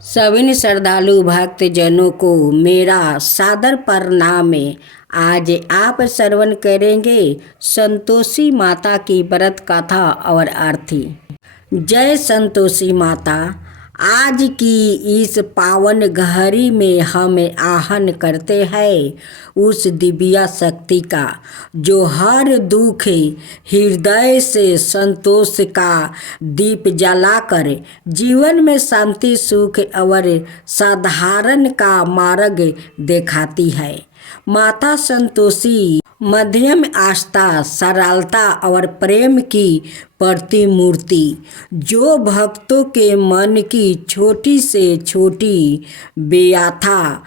सभी श्रद्धालु भक्त जनों को मेरा सादर प्रणाम है। आज आप श्रवण करेंगे संतोषी माता की व्रत कथा और आरती। जय संतोषी माता। आज की इस पावन घड़ी में हम आहन करते हैं उस दिव्या शक्ति का, जो हर दुख हृदय से संतोष का दीप जलाकर जीवन में शांति सुख और साधारण का मार्ग दिखाती है। माता संतोषी मध्यम आस्था, सरलता और प्रेम की प्रतिमूर्ति, जो भक्तों के मन की छोटी से छोटी व्यथा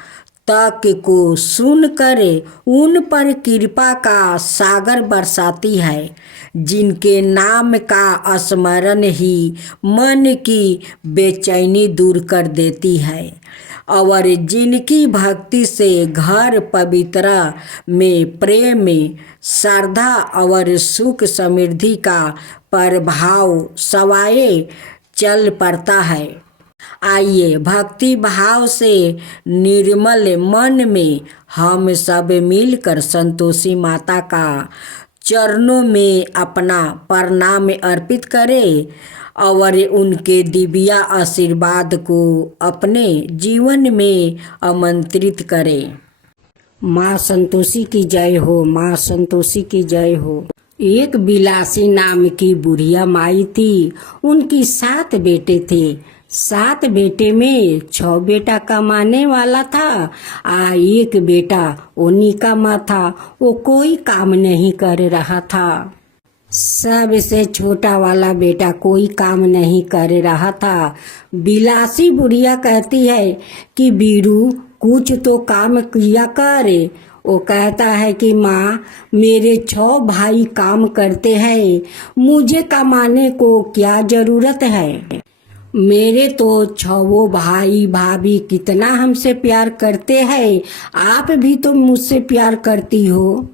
तक को सुनकर उन पर कृपा का सागर बरसाती है। जिनके नाम का स्मरण ही मन की बेचैनी दूर कर देती है और जिनकी भक्ति से घर पवित्र में प्रेम, श्रद्धा और सुख समृद्धि का प्रभाव सवाए चल पड़ता है। आइए भक्ति भाव से निर्मल मन में हम सब मिलकर संतोषी माता का चरणों में अपना प्रणाम अर्पित करें और उनके दिव्य आशीर्वाद को अपने जीवन में आमंत्रित करें। माँ संतोषी की जय हो, माँ संतोषी की जय हो। एक बिलासी नाम की बुढ़िया माई थी। उनकी 7 बेटे थे। 7 बेटे में 6 बेटा कमाने वाला था। एक बेटा उन्हीं का माँ था। वो कोई काम नहीं कर रहा था। सबसे छोटा वाला बेटा कोई काम नहीं कर रहा था। बिलासी बुढ़िया कहती है कि बीरू कुछ तो काम किया कर। वो कहता है कि माँ मेरे 6 भाई काम करते हैं, मुझे कमाने को क्या जरूरत है। मेरे तो 6 भाई भाभी कितना हमसे प्यार करते हैं, आप भी तो मुझसे प्यार करती हो।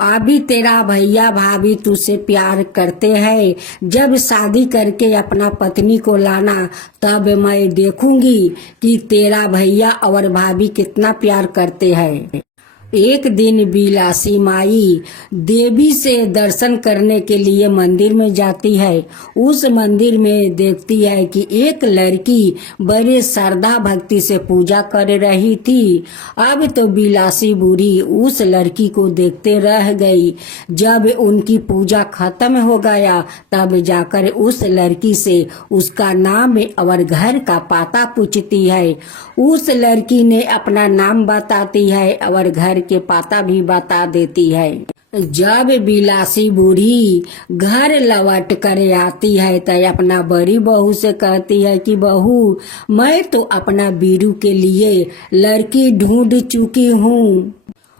अभी तेरा भैया भाभी तुझसे प्यार करते हैं। जब शादी करके अपना पत्नी को लाना तब मैं देखूंगी कि तेरा भैया और भाभी कितना प्यार करते हैं। एक दिन बिलासी माई देवी से दर्शन करने के लिए मंदिर में जाती है। उस मंदिर में देखती है कि एक लड़की बड़े श्रद्धा भक्ति से पूजा कर रही थी। अब तो बिलासी बूढ़ी उस लड़की को देखते रह गई। जब उनकी पूजा खत्म हो गया तब जाकर उस लड़की से उसका नाम और घर का पता पूछती है। उस लड़की ने अपना नाम बताती है और घर के पता भी बता देती है। जब बिलासी बूढ़ी घर लौट कर आती है तो अपना बड़ी बहू से कहती है कि बहू मैं तो अपना बीरू के लिए लड़की ढूंढ चुकी हूँ।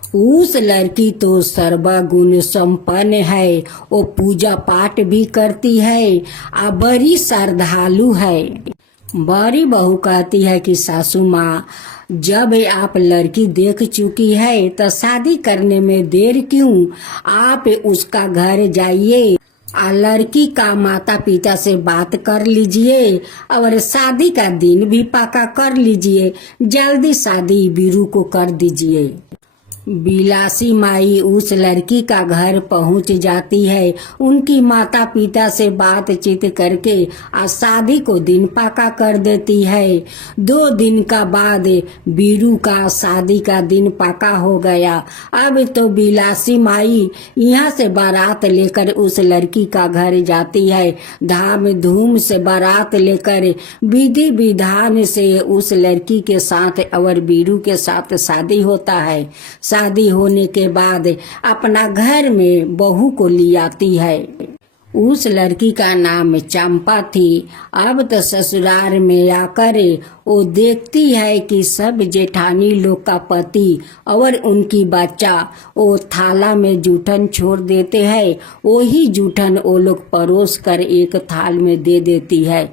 उस लड़की तो सर्वगुण संपन्न है। वो पूजा पाठ भी करती है और बड़ी श्रद्धालु है। बड़ी बहू कहती है कि सासू माँ जब आप लड़की देख चुकी है तो शादी करने में देर क्यों, आप उसका घर जाइए और लड़की का माता पिता से बात कर लीजिए और शादी का दिन भी पक्का कर लीजिए। जल्दी शादी बीरू को कर दीजिए। बिलासी माई उस लड़की का घर पहुंच जाती है। उनकी माता पिता से बातचीत करके आज शादी को दिन पक्का कर देती है। 2 दिन का बाद बीरू का शादी का दिन पक्का हो गया। अब तो बिलासी माई यहाँ से बारात लेकर उस लड़की का घर जाती है। धाम धूम से बारात लेकर विधि विधान से उस लड़की के साथ और बीरू के साथ शादी होता है। शादी होने के बाद अपना घर में बहू को ले आती है। उस लड़की का नाम चंपा थी। अब तो ससुराल में आकर वो देखती है कि सब जेठानी लोग का पति और उनकी बच्चा वो थाला में जूठन छोड़ देते हैं। वही जूठन वो लोग परोस कर एक थाल में दे देती है।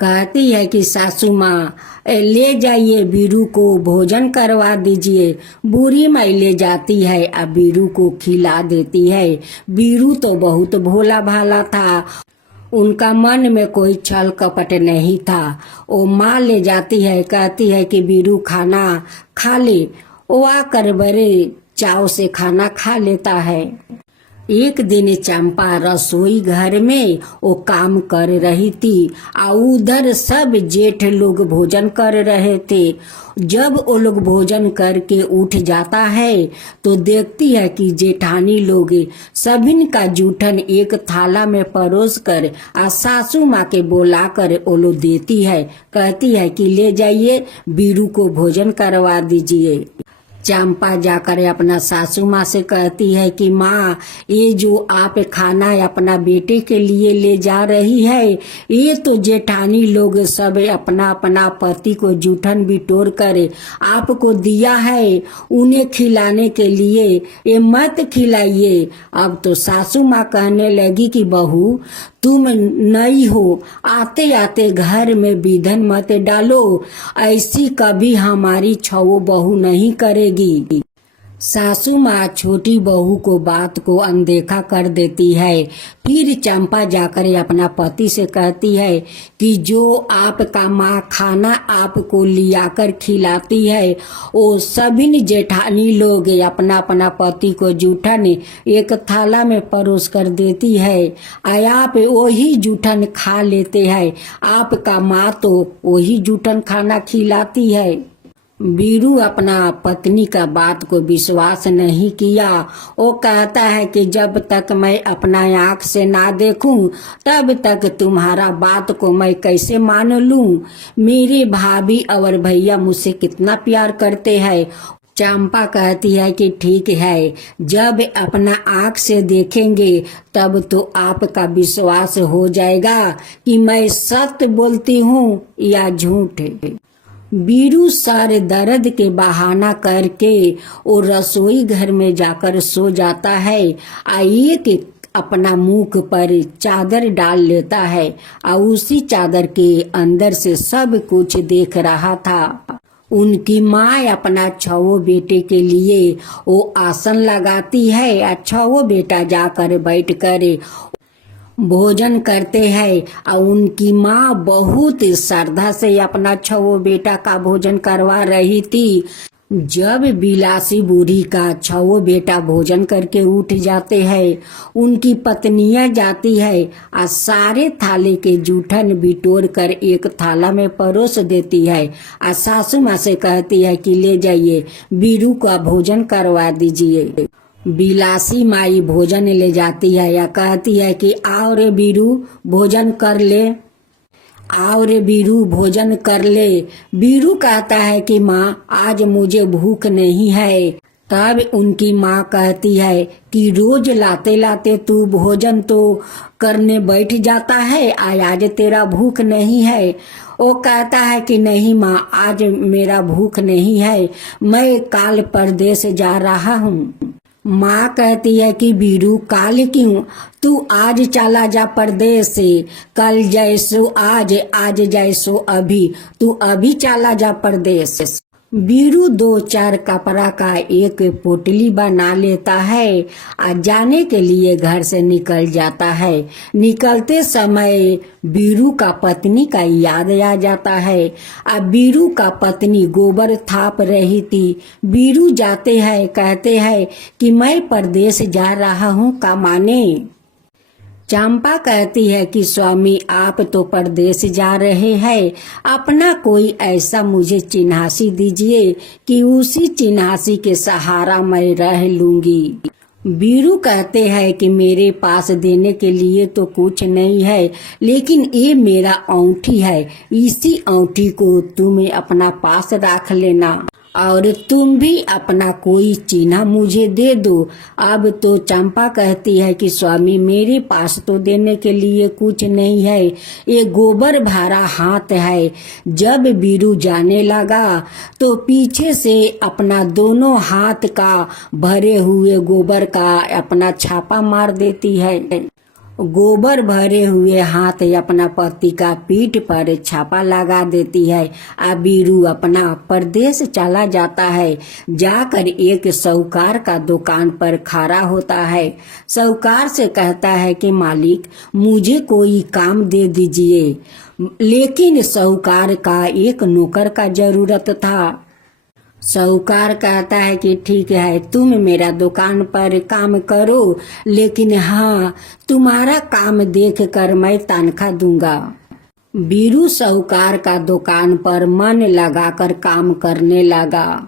कहती है कि सासू माँ ले जाइए, बीरू को भोजन करवा दीजिए। बूढ़ी माई ले जाती है और बीरू को खिला देती है। बीरू तो बहुत भोला भाला था। उनका मन में कोई छल कपट नहीं था। वो माँ ले जाती है, कहती है कि बीरू खाना खा ले। वो आकर बड़े चाव से खाना खा लेता है। एक दिन चंपा रसोई घर में वो काम कर रही थी और उधर सब जेठ लोग भोजन कर रहे थे। जब वो लोग भोजन करके उठ जाता है तो देखती है कि जेठानी लोग सभिन का जूठन एक थाला में परोस कर और सासू माँ के बोला कर वो लोग देती है, कहती है कि ले जाइए, बीरू को भोजन करवा दीजिए। चंपा जाकर अपना सासू माँ से कहती है कि माँ, ये जो आप खाना अपना बेटे के लिए ले जा रही है, ये तो जेठानी लोग सब अपना अपना पति को जूठन बिटोर कर आपको दिया है उन्हें खिलाने के लिए, ये मत खिलाइए। अब तो सासू माँ कहने लगी कि बहू, तुम नई हो, आते आते घर में विधन मत डालो, ऐसी कभी हमारी छवो बहू नहीं करेगी। सासू माँ छोटी बहू को बात को अनदेखा कर देती है। फिर चंपा जाकर अपना पति से कहती है कि जो आपका माँ खाना आपको लियाकर खिलाती है वो सभी जेठानी लोग अपना अपना पति को जूठन एक थाला में परोस कर देती है और आप वही जूठन खा लेते हैं। आपका माँ तो वही जूठन खाना खिलाती है। बीरू अपना पत्नी का बात को विश्वास नहीं किया। वो कहता है कि जब तक मैं अपना आँख से ना देखूं तब तक तुम्हारा बात को मैं कैसे मान लूं। मेरे भाभी और भैया मुझसे कितना प्यार करते हैं। चंपा कहती है कि ठीक है, जब अपना आँख से देखेंगे तब तो आपका विश्वास हो जाएगा कि मैं सत्य बोलती हूँ या झूठ। बीरू सारे दर्द के बहाना करके वो रसोई घर में जाकर सो जाता है। आइए कि अपना मुख पर चादर डाल लेता है और उसी चादर के अंदर से सब कुछ देख रहा था। उनकी माँ अपना छवो बेटे के लिए वो आसन लगाती है और छवो बेटा जाकर बैठ कर भोजन करते हैं और उनकी माँ बहुत श्रद्धा से अपना छवो बेटा का भोजन करवा रही थी। जब बिलासी बूढ़ी का छवो बेटा भोजन करके उठ जाते हैं, उनकी पत्नियां जाती है और सारे थाले के जूठन बिटोर कर एक थाला में परोस देती है और सासू माँ से कहती है कि ले जाइए, बीरू का भोजन करवा दीजिए। बिलासी माई भोजन ले जाती है या कहती है कि आओ रे बीरू भोजन कर ले, आओ रे बीरू भोजन कर ले। बीरू कहता है कि माँ, आज मुझे भूख नहीं है। तब उनकी माँ कहती है कि रोज लाते लाते तू भोजन तो करने बैठ जाता है, आज तेरा भूख नहीं है। वो कहता है कि नहीं माँ, आज मेरा भूख नहीं है, मैं काल परदेश जा रहा हूँ। माँ कहती है कि बीरू, काल क्यों, तू आज चला जा परदेश से, कल जैसो आज, आज जैसो अभी, तू अभी चला जा परदेश। बीरू 2-4 कपड़ा का एक पोटली बना लेता है और जाने के लिए घर से निकल जाता है। निकलते समय बीरू का पत्नी का याद आ जाता है और बीरू का पत्नी गोबर थाप रही थी। बीरू जाते हैं, कहते हैं कि मैं परदेश जा रहा हूँ कमाने। चंपा कहती है कि स्वामी, आप तो परदेश जा रहे हैं, अपना कोई ऐसा मुझे चिन्हासी दीजिए कि उसी चिन्हासी के सहारा मैं रह लूंगी। बीरू कहते हैं कि मेरे पास देने के लिए तो कुछ नहीं है, लेकिन ये मेरा औंठी है, इसी औंठी को तुम अपना पास रख लेना और तुम भी अपना कोई चिन्ह मुझे दे दो। अब तो चंपा कहती है कि स्वामी, मेरे पास तो देने के लिए कुछ नहीं है, ये गोबर भरा हाथ है। जब बीरू जाने लगा तो पीछे से अपना दोनों हाथ का भरे हुए गोबर का अपना छापा मार देती है। गोबर भरे हुए हाथ अपना पति का पीठ पर छापा लगा देती है। बीरू अपना परदेश चला जाता है। जाकर एक साहूकार का दुकान पर खड़ा होता है। साहूकार से कहता है कि मालिक मुझे कोई काम दे दीजिए। लेकिन साहूकार का एक नौकर का जरूरत था। साहूकार कहता है कि ठीक है, तुम मेरा दुकान पर काम करो, लेकिन हाँ, तुम्हारा काम देख कर मैं तनख्वाह दूंगा। बीरू साहूकार का दुकान पर मन लगाकर काम करने लगा।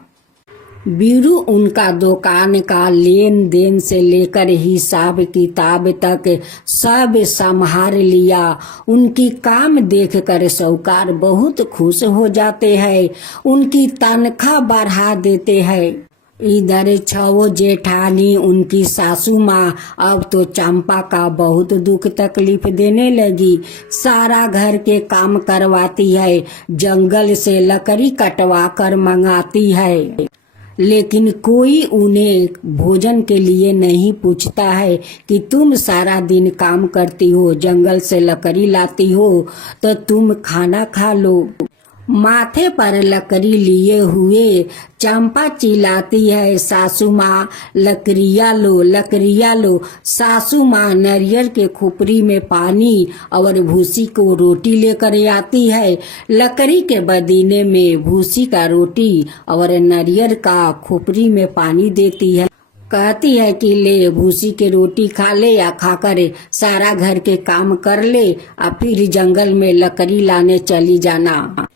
बीरू उनका दुकान का लेन देन से लेकर हिसाब किताब तक सब संभाल लिया। उनकी काम देखकर साहूकार बहुत खुश हो जाते हैं, उनकी तनख्वाह बढ़ा देते हैं। इधर छवो जेठानी उनकी सासू माँ अब तो चंपा का बहुत दुख तकलीफ देने लगी। सारा घर के काम करवाती है, जंगल से लकड़ी कटवा कर मंगाती है, लेकिन कोई उन्हें भोजन के लिए नहीं पूछता है कि तुम सारा दिन काम करती हो, जंगल से लकड़ी लाती हो, तो तुम खाना खा लो। माथे पर लकड़ी लिए हुए चंपा चिल्लाती है, सासू माँ लकड़ियाँ लो, लकड़ियाँ लो। सासू माँ नारियल के खोपड़ी में पानी और भूसी को रोटी लेकर आती है। लकड़ी के बदीने में भूसी का रोटी और नारियल का खोपड़ी में पानी देती है। कहती है कि ले भूसी के रोटी खा ले, या खाकर सारा घर के काम कर ले, और फिर जंगल में लकड़ी लाने चली जाना।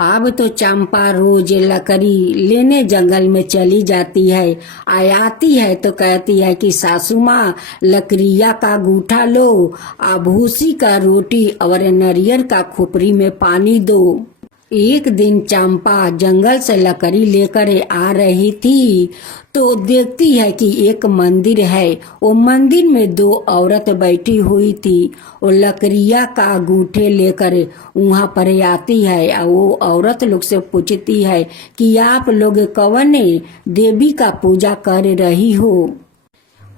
अब तो चंपा रोज लकड़ी लेने जंगल में चली जाती है। आती है तो कहती है कि सासू माँ लकड़िया का गूठा लो, भूसी का रोटी और नारियल का खोपड़ी में पानी दो। एक दिन चंपा जंगल से लकड़ी लेकर आ रही थी तो देखती है कि एक मंदिर है। वो मंदिर में दो औरत बैठी हुई थी। वो लकड़िया का गूठे लेकर वहाँ पर आती है और वो औरत लोग से पूछती है कि आप लोग कौन देवी का पूजा कर रही हो।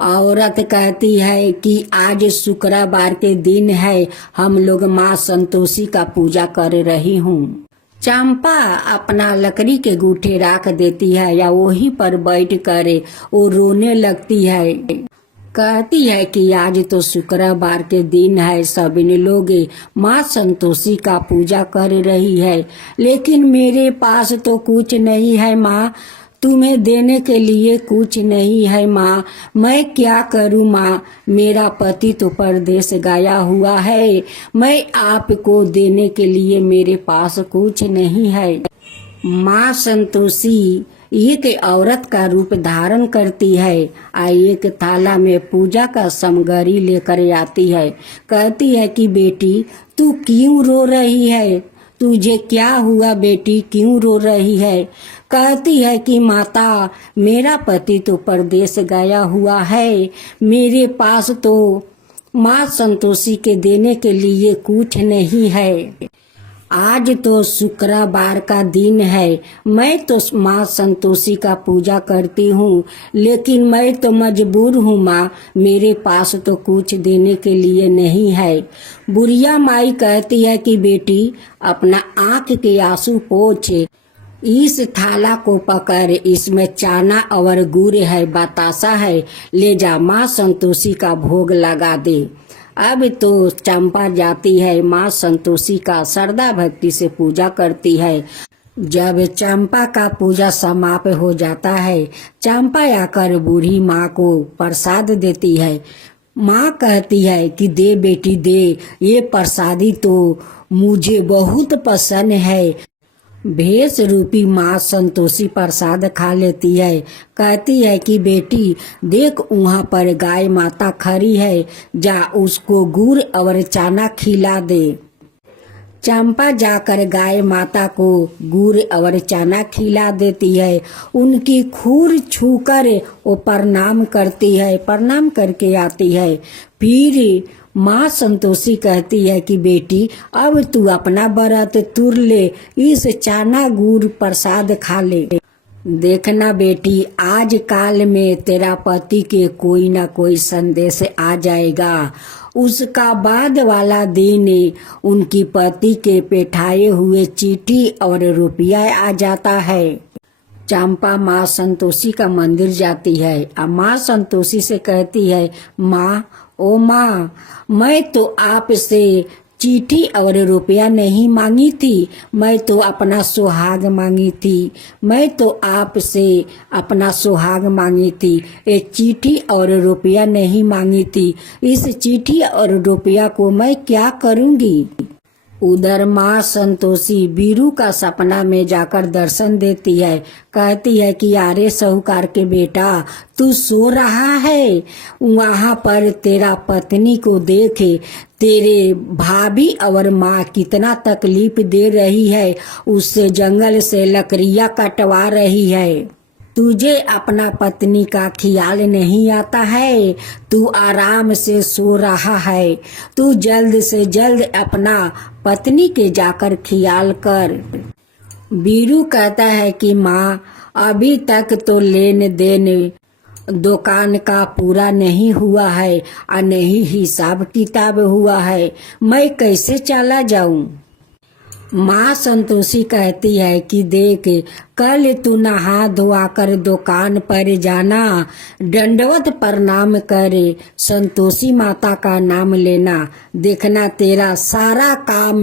औरत कहती है कि आज शुक्रवार के दिन है, हम लोग माँ संतोषी का पूजा कर रही हूँ। चंपा अपना लकड़ी के गूठे रख देती है या वहीं पर बैठ कर वो रोने लगती है। कहती है कि आज तो शुक्रवार के दिन है, सभी लोग माँ संतोषी का पूजा कर रही है, लेकिन मेरे पास तो कुछ नहीं है माँ, तुम्हें देने के लिए कुछ नहीं है माँ, मैं क्या करूँ माँ, मेरा पति तो परदेश गया हुआ है, मैं आपको देने के लिए मेरे पास कुछ नहीं है। माँ संतोषी एक औरत का रूप धारण करती है, एक थाला में पूजा का सामग्री लेकर आती है। कहती है कि बेटी तू क्यों रो रही है, तुझे क्या हुआ बेटी, क्यों रो रही है। कहती है कि माता मेरा पति तो परदेश गया हुआ है, मेरे पास तो माँ संतोषी के देने के लिए कुछ नहीं है। आज तो शुक्रवार का दिन है, मैं तो माँ संतोषी का पूजा करती हूँ, लेकिन मैं तो मजबूर हूँ माँ, मेरे पास तो कुछ देने के लिए नहीं है। बुढ़िया माई कहती है कि बेटी अपना आँख के आंसू पोंछ, इस थाला को पकड़, इसमें चना और गुड़ है, बतासा है, ले जा माँ संतोषी का भोग लगा दे। अब तो चंपा जाती है, माँ संतोषी का श्रद्धा भक्ति से पूजा करती है। जब चंपा का पूजा समाप्त हो जाता है, चंपा आकर बूढ़ी माँ को प्रसाद देती है। माँ कहती है कि दे बेटी दे, ये प्रसादी तो मुझे बहुत पसंद है। भेष रूपी माँ संतोषी प्रसाद खा लेती है। कहती है कि बेटी देख वहाँ पर गाय माता खड़ी है, जा उसको गुड़ और चना खिला दे। चंपा जाकर गाय माता को गुड़ और चना खिला देती है। उनकी खूर छूकर वो प्रणाम करती है, प्रणाम करके आती है। फिर माँ संतोषी कहती है कि बेटी अब तू अपना व्रत तुर ले, इस चना गुड़ प्रसाद खा ले। देखना बेटी, आज काल में तेरा पति के कोई ना कोई संदेश आ जाएगा। उसका बाद वाला दिन उनकी पति के पेठाए हुए चिट्ठी और रुपया आ जाता है। चंपा माँ संतोषी का मंदिर जाती है और माँ संतोषी से कहती है, माँ, ओ माँ, मैं तो आपसे चिट्ठी और रुपया नहीं मांगी थी, मैं तो अपना सुहाग मांगी थी। मैं तो आपसे अपना सुहाग मांगी थी, ये चिट्ठी और रुपया नहीं मांगी थी। इस चिट्ठी और रुपया को मैं क्या करूँगी। उधर माँ संतोषी बीरू का सपना में जाकर दर्शन देती है। कहती है कि अरे साहूकार के बेटा, तू सो रहा है, वहाँ पर तेरा पत्नी को देखे, तेरे भाभी और माँ कितना तकलीफ दे रही है, उससे जंगल से लकड़ियाँ कटवा रही है। तुझे अपना पत्नी का ख्याल नहीं आता है, तू आराम से सो रहा है। तू जल्द से जल्द अपना पत्नी के जाकर ख्याल कर। बीरू कहता है कि माँ, अभी तक तो लेन देन दुकान का पूरा नहीं हुआ है और नहीं हिसाब किताब हुआ है, मैं कैसे चला जाऊं। माँ संतोषी कहती है कि देख, कल तू नहा धोआ कर दुकान पर जाना, दंडवत प्रणाम करे, संतोषी माता का नाम लेना, देखना तेरा सारा काम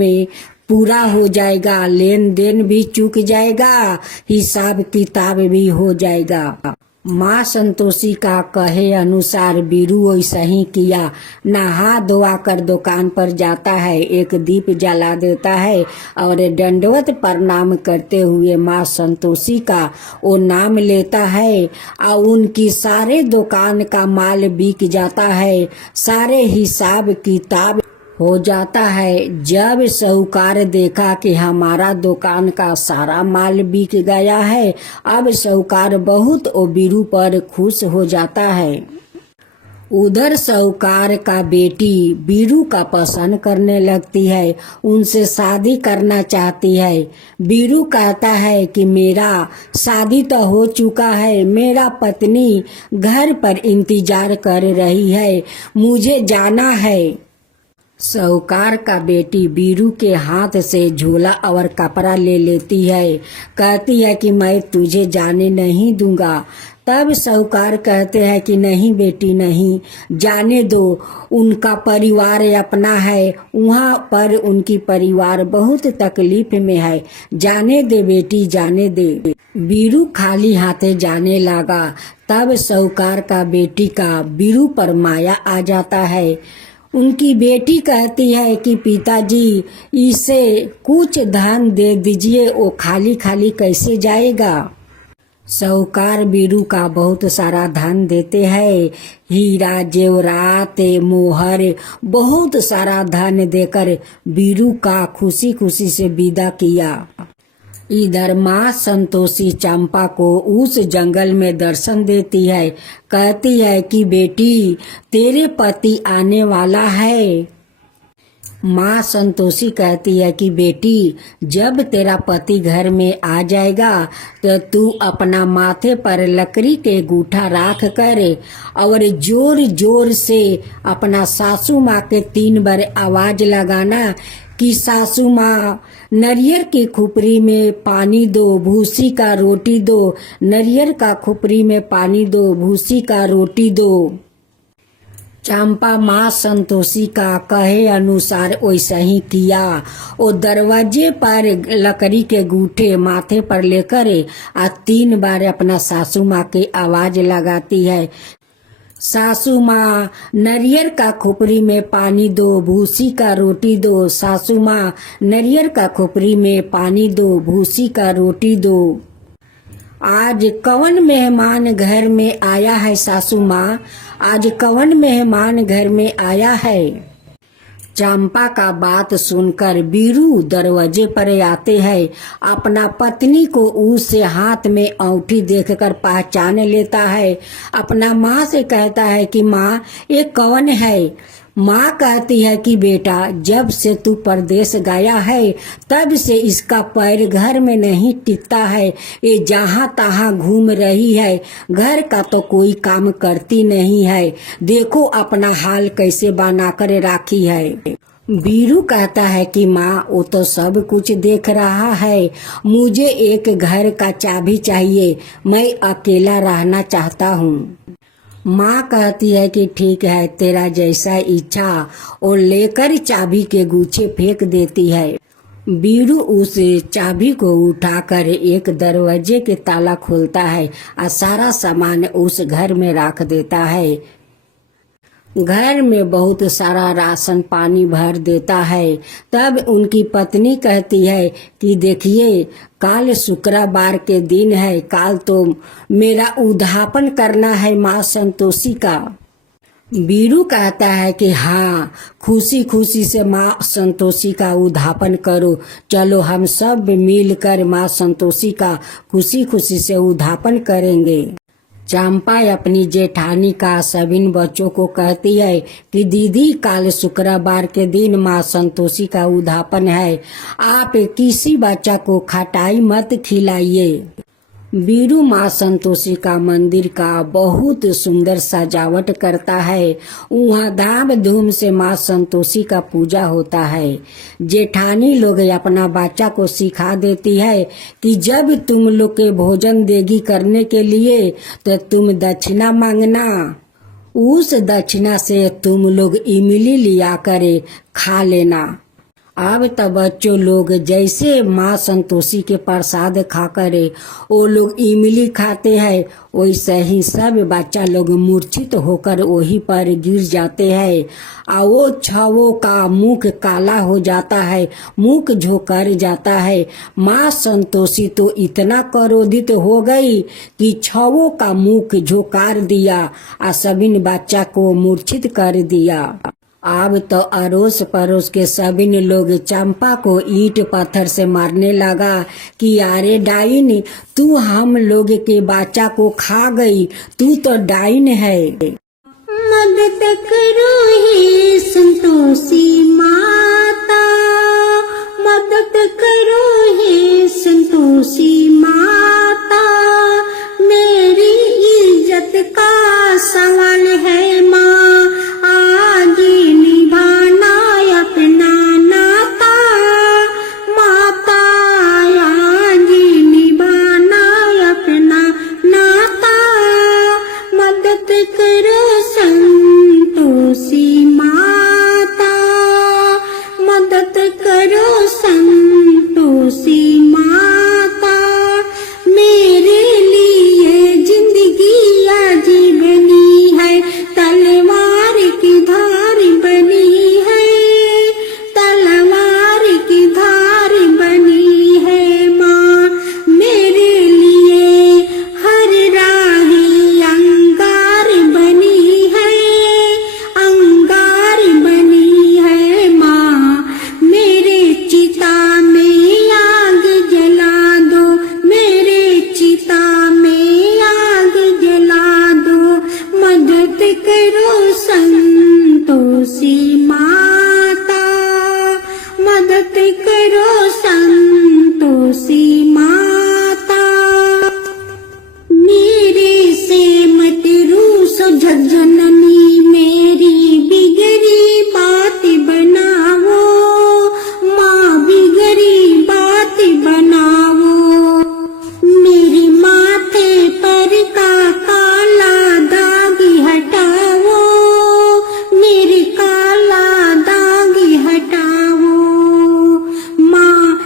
पूरा हो जाएगा, लेन देन भी चूक जाएगा, हिसाब किताब भी हो जाएगा। माँ संतोषी का कहे अनुसार बीरू वैसा ही किया। नहा धोआ कर दुकान पर जाता है, एक दीप जला देता है और दंडवत प्रणाम करते हुए माँ संतोषी का वो नाम लेता है और उनकी सारे दुकान का माल बिक जाता है, सारे हिसाब किताब हो जाता है। जब साहूकार देखा कि हमारा दुकान का सारा माल बिक गया है, अब साहूकार बहुत बीरू पर खुश हो जाता है। उधर साहूकार का बेटी बीरू का पसंद करने लगती है, उनसे शादी करना चाहती है। बीरू कहता है कि मेरा शादी तो हो चुका है, मेरा पत्नी घर पर इंतजार कर रही है, मुझे जाना है। साहूकार का बेटी बीरू के हाथ से झोला और कपड़ा ले लेती है, कहती है कि मैं तुझे जाने नहीं दूंगा। तब साहूकार कहते हैं कि नहीं बेटी, नहीं, जाने दो, उनका परिवार अपना है, वहाँ पर उनकी परिवार बहुत तकलीफ में है, जाने दे बेटी, जाने दे। बीरू खाली हाथे जाने लगा। तब साहूकार का बेटी का बीरू पर माया आ जाता है। उनकी बेटी कहती है कि पिताजी, इसे कुछ धन दे दीजिए, वो खाली खाली कैसे जाएगा। साहूकार बीरू का बहुत सारा धन देते हैं, हीरा जेवरात मोहर, बहुत सारा धन देकर बीरू का खुशी खुशी से विदा किया। इधर माँ संतोषी चंपा को उस जंगल में दर्शन देती है। कहती है कि बेटी, तेरे पति आने वाला है। माँ संतोषी कहती है कि बेटी, जब तेरा पति घर में आ जाएगा तो तू अपना माथे पर लकड़ी के गूठा राख कर और जोर जोर से अपना सासू माँ के 3 बार आवाज लगाना कि सासू माँ, नारियल की खुपरी में पानी दो, भूसी का रोटी दो, नारियल का खुपरी में पानी दो, भूसी का रोटी दो। चंपा माँ संतोषी का कहे अनुसार वैसा ही किया। वो दरवाजे पर लकड़ी के गूठे माथे पर लेकर 3 बार अपना सासू माँ की आवाज लगाती है। सासू माँ, नारियल का खुपरी में पानी दो, भूसी का रोटी दो, सासू माँ, नारियल का खुपरी में पानी दो, भूसी का रोटी दो। आज कौन मेहमान घर में आया है सासू माँ, आज कौन मेहमान घर में आया है। चंपा का बात सुनकर बीरू दरवाजे पर आते हैं। अपना पत्नी को उससे हाथ में अंगूठी देखकर पहचान लेता है। अपना माँ से कहता है कि माँ, ये कौन है। माँ कहती है कि बेटा, जब से तू परदेश गया है तब से इसका पैर घर में नहीं टिकता है। ये जहाँ तहाँ घूम रही है, घर का तो कोई काम करती नहीं है। देखो अपना हाल कैसे बनाकर राखी है। बीरू कहता है कि माँ, वो तो सब कुछ देख रहा है, मुझे एक घर का चाबी चाहिए, मैं अकेला रहना चाहता हूँ। माँ कहती है कि ठीक है, तेरा जैसा इच्छा, और लेकर चाबी के गुच्छे फेंक देती है। बीरू उस चाबी को उठाकर एक दरवाजे के ताला खोलता है और सारा सामान उस घर में रख देता है। घर में बहुत सारा राशन पानी भर देता है। तब उनकी पत्नी कहती है कि देखिए, काल शुक्रवार के दिन है, काल तो मेरा उद्यापन करना है माँ संतोषी का। बीरू कहता है कि हाँ, खुशी खुशी से माँ संतोषी का उद्यापन करो, चलो हम सब मिलकर माँ संतोषी का खुशी खुशी से उद्यापन करेंगे। चंपा अपनी जेठानी का सभी बच्चों को कहती है कि दीदी, काल शुक्रवार के दिन माँ संतोषी का उद्यापन है, आप किसी बच्चा को खटाई मत खिलाइए। बीरू माँ संतोषी का मंदिर का बहुत सुंदर सजावट करता है। वहाँ धाम धूम से माँ संतोषी का पूजा होता है। जेठानी लोग अपना बच्चा को सिखा देती है कि जब तुम लोग के भोजन देगी करने के लिए तो तुम दक्षिणा मांगना, उस दक्षिणा से तुम लोग इमली लिया करे खा लेना। अब तो बच्चों लोग जैसे माँ संतोषी के प्रसाद खाकर वो लोग इमली खाते हैं, वैसे ही सब बच्चा लोग मूर्छित होकर वहीं पर गिर जाते हैं और वो छवों का मुख काला हो जाता है, मुख झोंकर जाता है। माँ संतोषी तो इतना क्रोधित हो गई कि छवों का मुख झोंकार दिया और सभी बच्चा को मूर्छित कर दिया। अब तो अड़ोस पड़ोस के सभी लोग चंपा को ईंट पत्थर से मारने लगा कि अरे डाइन, तू हम लोग के बच्चा को खा गई, तू तो डाइन है। मदद करो हे संतोषी माता, मदद करो हे संतोषी माता, मेरी इज्जत का सवाल है माँ, आज निभाना अपना नाता, माता आज निभाना अपना नाता, मदद करो संतोषी माता, मदद करो संतोषी माता, मेरे लिए जिंदगी अजीब बनी है, तलवार की धार बनी है, तलवार की धार बनी है माँ, मेरे लिए हर राह अंगार बनी है, अंगार बनी है माँ, मेरे चिता में आग जला दो, मेरे चिता में आग जला दो, मदद करो संतोषी माता, मदद करो संतोषी माता, मेरे से मत रूसो जगजननी, मेरी बिगड़ी बात बनाओ, माँ बिगड़ी बात बनाओ, मेरे माथे पर का काला दाग हटाओ, मेरे काला दाग हटाओ, माँ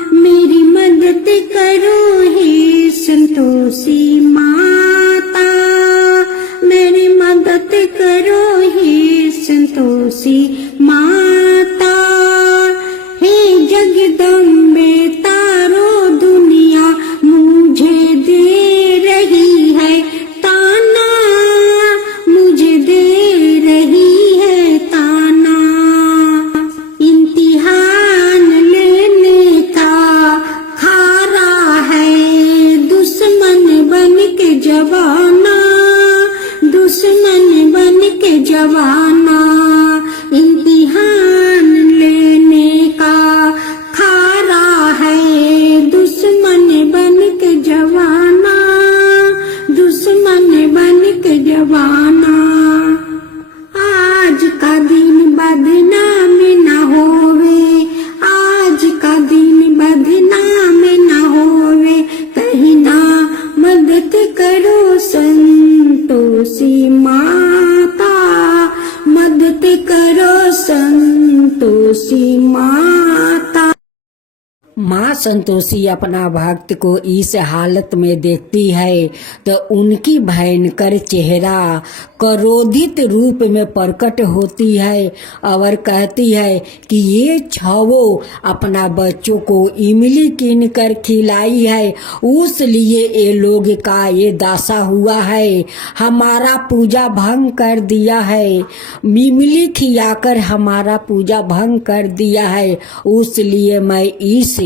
संतोषी माता। माँ संतोषी अपना भक्त को इस हालत में देखती है तो उनकी भयंकर चेहरा क्रोधित रूप में प्रकट होती है और कहती है कि ये छवो अपना बच्चों को इमली कीन कर खिलाई है, उस लिए ये लोग का ये दशा हुआ है। हमारा पूजा भंग कर दिया है, इमली खियाकर हमारा पूजा भंग कर दिया है, उसलिए मैं इस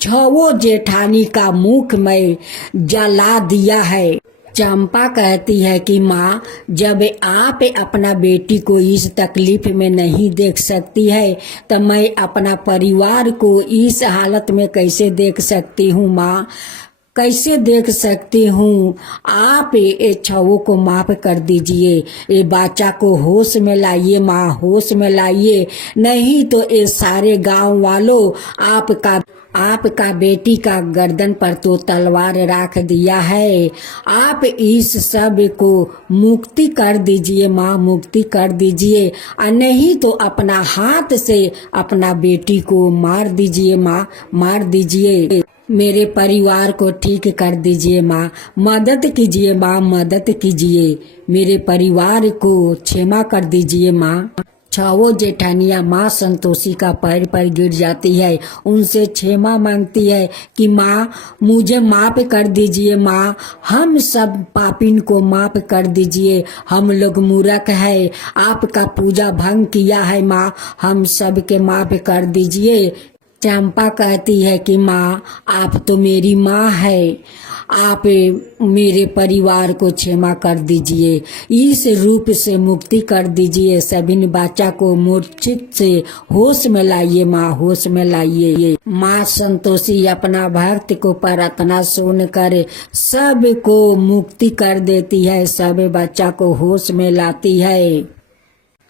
छवो जेठानी का मुख में जला दिया है। चंपा कहती है कि माँ, जब आप अपना बेटी को इस तकलीफ में नहीं देख सकती है तो मैं अपना परिवार को इस हालत में कैसे देख सकती हूँ माँ, कैसे देख सकती हूँ। आप ये छवों को माफ कर दीजिए, ये बच्चा को होश में लाइए माँ, होश में लाइए, नहीं तो ये सारे गांव वालों आपका बेटी का गर्दन पर तो तलवार रख दिया है। आप इस सब को मुक्ति कर दीजिए माँ, मुक्ति कर दीजिए, और नहीं तो अपना हाथ से अपना बेटी को मार दीजिए माँ, मार दीजिए। मेरे परिवार को ठीक कर दीजिए माँ, मदद कीजिए माँ, मदद कीजिए, मेरे परिवार को क्षमा कर दीजिए माँ। छवो जेठानिया माँ संतोषी का पैर पर गिर जाती है, उनसे क्षमा मांगती है कि माँ मुझे माफ कर दीजिए माँ, हम सब पापिन को माफ कर दीजिए, हम लोग मूर्ख है, आपका पूजा भंग किया है माँ, हम सब के माफ कर दीजिए। चंपा कहती है कि माँ आप तो मेरी माँ है, आप मेरे परिवार को क्षमा कर दीजिए, इस रूप से मुक्ति कर दीजिए, सभी बच्चा को मूर्छित से होश में लाइए माँ, होश में लाइए। माँ संतोषी अपना भक्त को प्रार्थना सुनकर सब को मुक्ति कर देती है, सब बच्चा को होश में लाती है।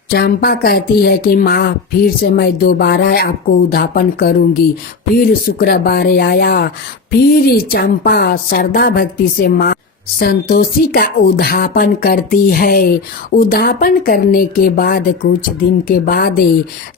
चंपा कहती है कि माँ फिर से मैं दोबारा आपको उद्धापन करूंगी। फिर शुक्रवार आया, फिर चंपा श्रद्धा भक्ति से माँ संतोषी का उद्धापन करती है। उद्धापन करने के बाद कुछ दिन के बाद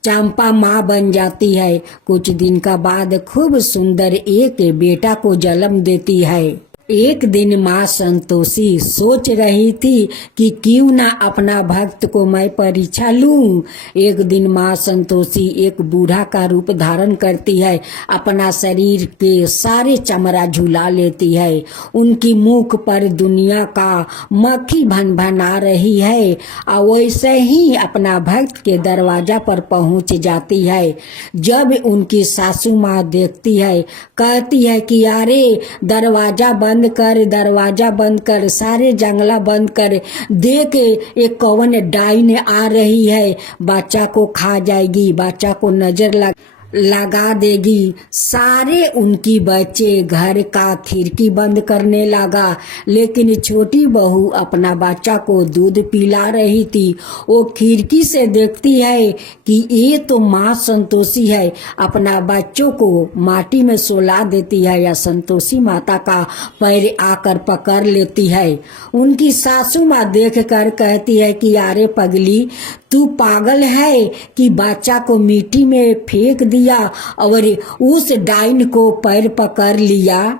चंपा माँ बन जाती है। कुछ दिन का बाद खूब सुंदर एक बेटा को जन्म देती है। एक दिन माँ संतोषी सोच रही थी कि क्यों ना अपना भक्त को मैं परीक्षा लूं। एक दिन माँ संतोषी एक बूढ़ा का रूप धारण करती है, अपना शरीर के सारे चमड़ा झुला लेती है, उनकी मुख पर दुनिया का मक्खी भन भन आ रही है, और वैसे ही अपना भक्त के दरवाजा पर पहुंच जाती है। जब उनकी सासू माँ देखती है, कहती है कि अरे दरवाजा बंद कर, दरवाजा बंद कर, सारे जंगला बंद कर, देख एक कौन डाइन आ रही है, बच्चा को खा जाएगी, बच्चा को नजर लगा देगी। सारे उनकी बच्चे घर का खिड़की बंद करने लगा, लेकिन छोटी बहू अपना बच्चा को दूध पिला रही थी। वो खिड़की से देखती है कि ये तो माँ संतोषी है, अपना बच्चों को माटी में सुला देती है या संतोषी माता का पैर आकर पकड़ लेती है। उनकी सासू माँ देख कर कहती है कि अरे पगली, तू पागल है कि बच्चा को मिट्टी में फेंक दिया और उस डाइन को पैर पकड़ लिया।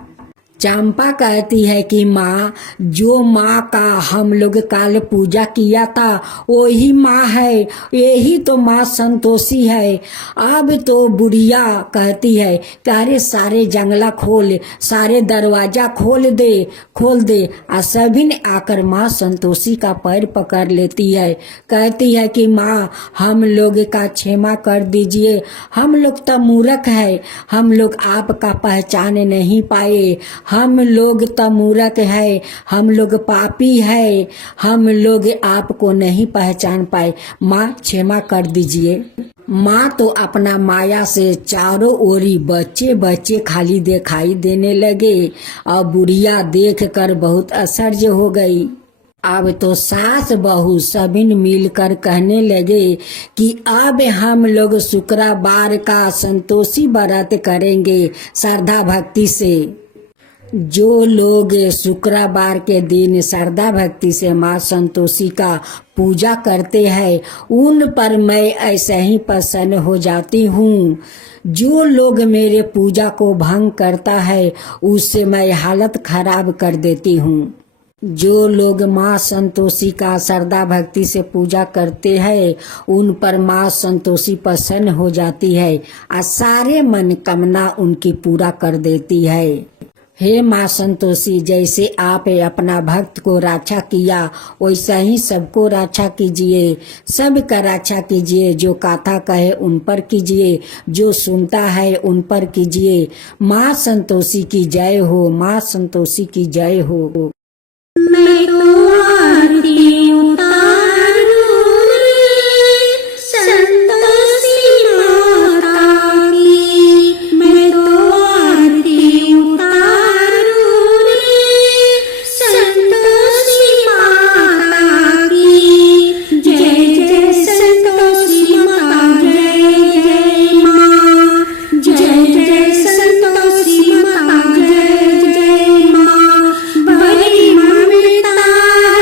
चंपा कहती है कि माँ, जो माँ का हम लोग कल पूजा किया था वही माँ है, यही तो माँ संतोषी है। अब तो बुढ़िया कहती है कि अरे सारे जंगला खोल, सारे दरवाजा खोल दे, खोल दे। और सभी ने आकर माँ संतोषी का पैर पकड़ लेती है, कहती है कि माँ हम लोग का क्षमा कर दीजिए, हम लोग तो मूर्ख है, हम लोग आपका पहचान नहीं पाए, हम लोग तो मूर्ख है, हम लोग पापी है, हम लोग आपको नहीं पहचान पाए, माँ क्षमा कर दीजिए। माँ तो अपना माया से चारों ओरी बच्चे बच्चे खाली दिखाई देने लगे, और बुढ़िया देख कर बहुत आश्चर्य हो गई। अब तो सास बहू सभी मिलकर कहने लगे कि अब हम लोग शुक्रवार का संतोषी व्रत करेंगे श्रद्धा भक्ति से। जो लोग शुक्रवार के दिन श्रद्धा भक्ति से माँ संतोषी का पूजा करते हैं उन पर मैं ऐसे ही प्रसन्न हो जाती हूँ। जो लोग मेरे पूजा को भंग करता है उससे मैं हालत खराब कर देती हूँ। जो लोग माँ संतोषी का श्रद्धा भक्ति से पूजा करते हैं उन पर माँ संतोषी प्रसन्न हो जाती है और सारे मनोकामना उनकी पूरा कर देती है। हे माँ संतोषी, जैसे आप अपना भक्त को रक्षा किया वैसा ही सबको रक्षा कीजिए, सबका रक्षा कीजिए। जो कथा कहे उन पर कीजिए, जो सुनता है उन पर कीजिए। माँ संतोषी की जय हो, माँ संतोषी की जय हो। मैं तो आरती उतारूं रे संतोषी माता की। मैं तो आरती उतारूं रे संतोषी माता की। जय जय संतोषी माता, जय जय माँ, जय जय संतोषी माता, जय जय माँ। बड़ी ममता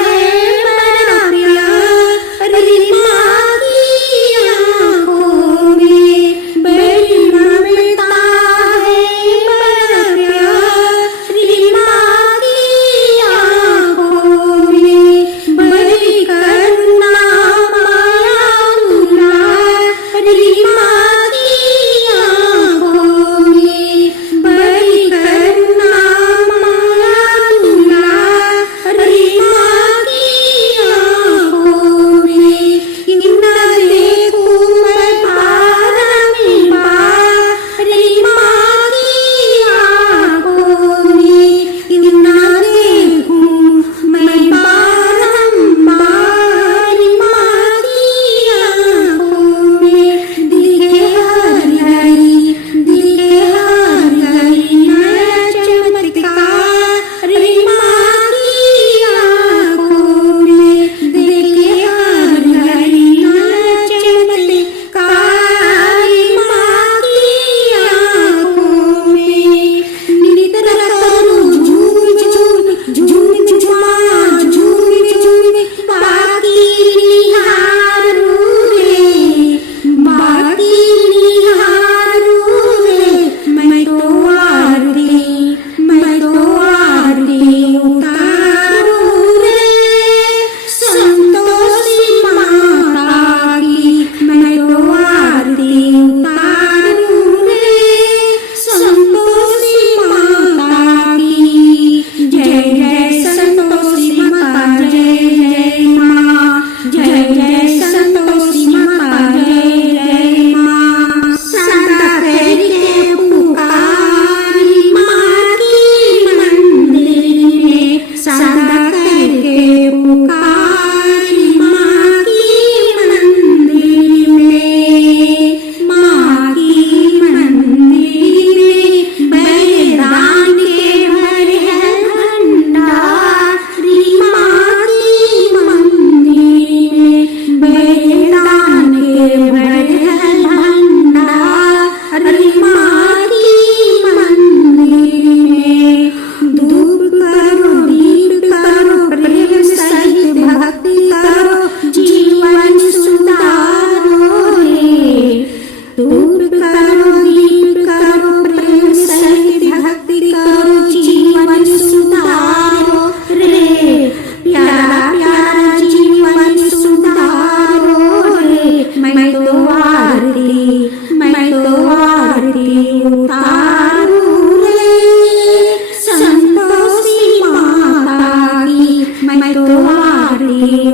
है बड़ा प्यार री माँ की आँखों में। बड़ी ममता है बड़ा प्यार री माँ की आँखों में। बड़ी करुणा माया दुलार री माँ की आँखों में। बड़ी करुणा माया दुलार री माँ की आँखों में। क्यों ना देखूं मैं पारमी बार री माँ की आँखों में। क्यों ना देखूं मैं बारंबार री माँ की आँखों में। दिखे हरिहरी, दिखे हरिहरी नया चमत्कार री माँ की आँखों में। दिखे हरिहरी नया चमत्कार री माँ की आँखों में। नित्र करूं झूम झूम, झूम झूमा झूम झूम बाकी निहारूं रे, बाकी निहारूं रे। मैं तो आरती उतारूं रे संतोषी माता की। मैं तो आरती उतारूं रे संतोषी माता की। जय जय संतोषी माता, जय जय माँ, जय जय संतोषी माता, जय जय माँ। सदा करके पुकारी माँ की मंदिर में, सदा करके पुकारी माँ की मंदिर में। माँ की मंदिर में बलिदान के भरे है भंडार री माँ की मंदिर में। बलिदान के भरे है भंडार री माँ की मंदिर में। धूप करो, दीप करो, प्रेम सहित भक्ति करो, जीवन सुधारो रे। धूप करो, दीप करो, प्रेम सहित भक्ति करो, जीवन सुधारो रे। प्यारा प्यारा जीवन सुधारो रे। मैं तो आरती उतारूं रे संतोषी माता की। मैं तो आरती